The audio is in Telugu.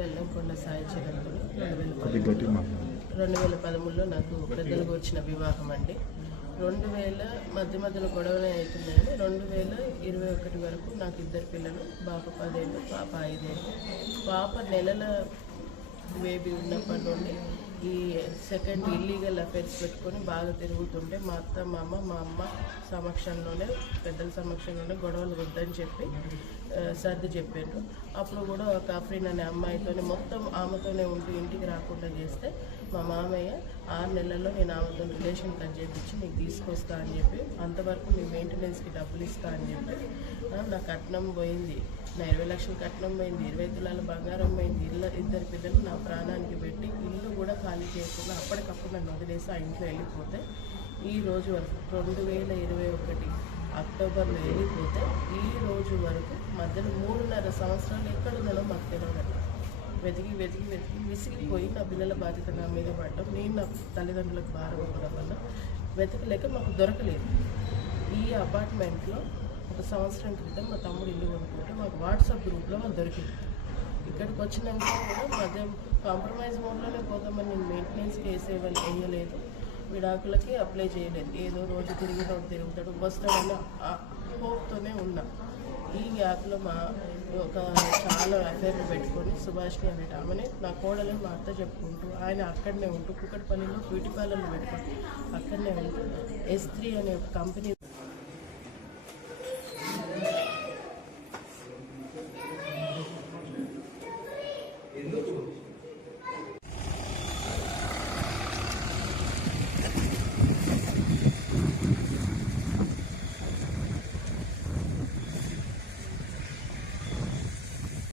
బెల్లంకొండ సాయి చిరంతుడు 2013లో నాకు పెద్దలకు వచ్చిన వివాహం అండి. 2000 మధ్యలో గొడవలే అవుతున్నాయని 2021 వరకు నాకు 2 పిల్లలు, బాబు 10 ఏళ్ళు, పాప 5 ఏళ్ళు. పాప నెలల బేబీ ఉన్నప్పటి నుండి ఈ సెకండ్ ఇల్లీగల్ అఫైర్స్ పెట్టుకొని బాగా తిరుగుతుంటే మా అత్త మా అమ్మ సమక్షంలోనే, పెద్దల సమక్షంలోనే గొడవలు వద్దని చెప్పి సర్ది చెప్పారు. అప్పుడు కూడా ఒక ఆఫ్రీన్ అనే అమ్మాయితోనే మొత్తం ఆమెతోనే ఉంటూ ఇంటికి రాకుండా చేస్తే మా మామయ్య 6 నెలల్లో నేను ఆమెతో రిలేషన్ కట్ చేయించి నీకు తీసుకొస్తా అని చెప్పి, అంతవరకు నీ మెయింటెనెన్స్కి డబ్బులు ఇస్తా అని చెప్పి నా కట్నం పోయింది, నా 20 లక్షల కట్నం పోయింది, 20 తులాల బంగారం పోయింది, 2 పిల్లలు నా ప్రాణానికి పెట్టి ఇల్లు కూడా ఖాళీ చేయకుండా అప్పటికప్పుడు నన్ను వదిలేసి ఆ ఇంట్లో వెళ్ళిపోతే ఈ రోజు వరకు 2021 అక్టోబర్లో వెళ్ళిపోతే ఈ రోజు వరకు మధ్యలో 3.5 సంవత్సరాలు ఎక్కడున్నానో మాకు తెలియదు. వెతికి విసిగిపోయి నా పిల్లల బాధ్యత నా మీద పడటం, నేను నా తల్లిదండ్రులకు భారం అవ్వడం వల్ల వెతకలేక మాకు దొరకలేదు. ఈ అపార్ట్మెంట్లో 1 సంవత్సరం క్రితం మా తమ్ముడు ఇల్లు కొనుక్కుంటే మాకు వాట్సాప్ గ్రూప్లో మాకు దొరికింది. ఇక్కడికి వచ్చినాక కూడా మధ్య కాంప్రమైజ్ మోడ్లోనే పోదామని నేను మెయింటెనెన్స్కి వేయలేదు, విడాకులకి అప్లై చేయలేదు. ఏదో రోజు తిరుగుతాడు వస్తాడన్న హోప్తోనే ఉన్నా. ఈ గ్యాప్లో చాలా అఫైర్లు పెట్టుకొని సుభాష్ని అనేట ఆమెనే నా కోడలని మా అత్త చెప్పుకుంటూ ఆయన అక్కడనే ఉంటూ కుక్కటిపల్లిలో బ్యూటీ పార్లర్లు పెట్టుకొని అక్కడనే ఉంటూ S3 అనే కంపెనీ